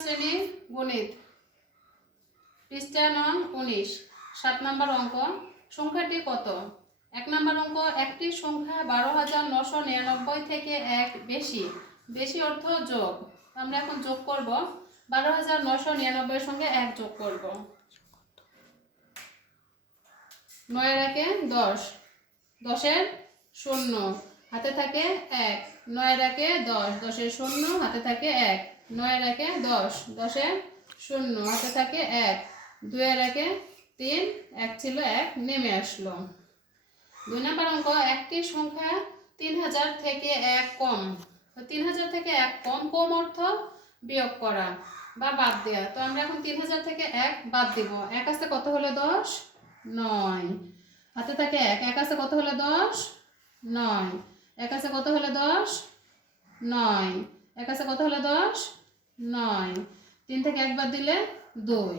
শ্রেণী গণিত পৃষ্ঠা নং 19 7 নম্বর অঙ্ক সংখ্যাটি কত? 1 নম্বর অঙ্ক একটি সংখ্যা 12,999 থেকে 1 বেশি। বেশি অর্থ যোগ। আমরা এখন যোগ করব 12,999 এর সঙ্গে 1 যোগ করব। 9 এর আগে 10, 10 এর 0 হাতে থাকে 1, 9 এর আগে 10, 10 এর 0 হাতে থাকে 1, 9 এর আগে 10, 10 এর 0 হাতে থাকে 1, 2 এর আগে 3, 1 ছিল 1 নেমে আসলো। 2 নম্বর অঙ্ক একটি সংখ্যা 3000 থেকে 1 কম। তো 3000 থেকে 1 কম, কম অর্থ বিয়োগ করা বা বাদ দেওয়া। তো আমরা এখন 3000 থেকে 1 বাদ দিব। 1 আছে কত হলো 10? 9 হাতে থাকে 1, 1 আছে কত হলো 10? 9 1 আছে কত হলো 10? 9 1 আছে কত হলো 10? 9 3 থেকে 1 বাদ দিলে 2।